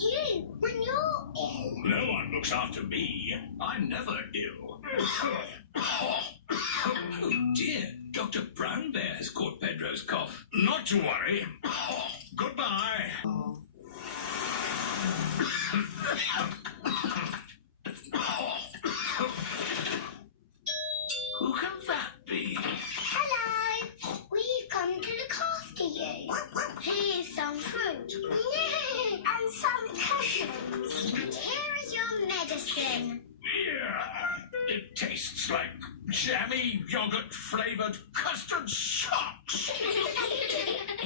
you when you're ill? No one looks after me. I'm never ill. Oh dear, Dr. Brown Bear has caught Pedro's cough. Not to worry. Goodbye. Who can that be? Hello. We've come to look after you. Here's some fruit. And some cushions. And here is your medicine. Yeah, it tastes like jammy yogurt-flavored custard sop.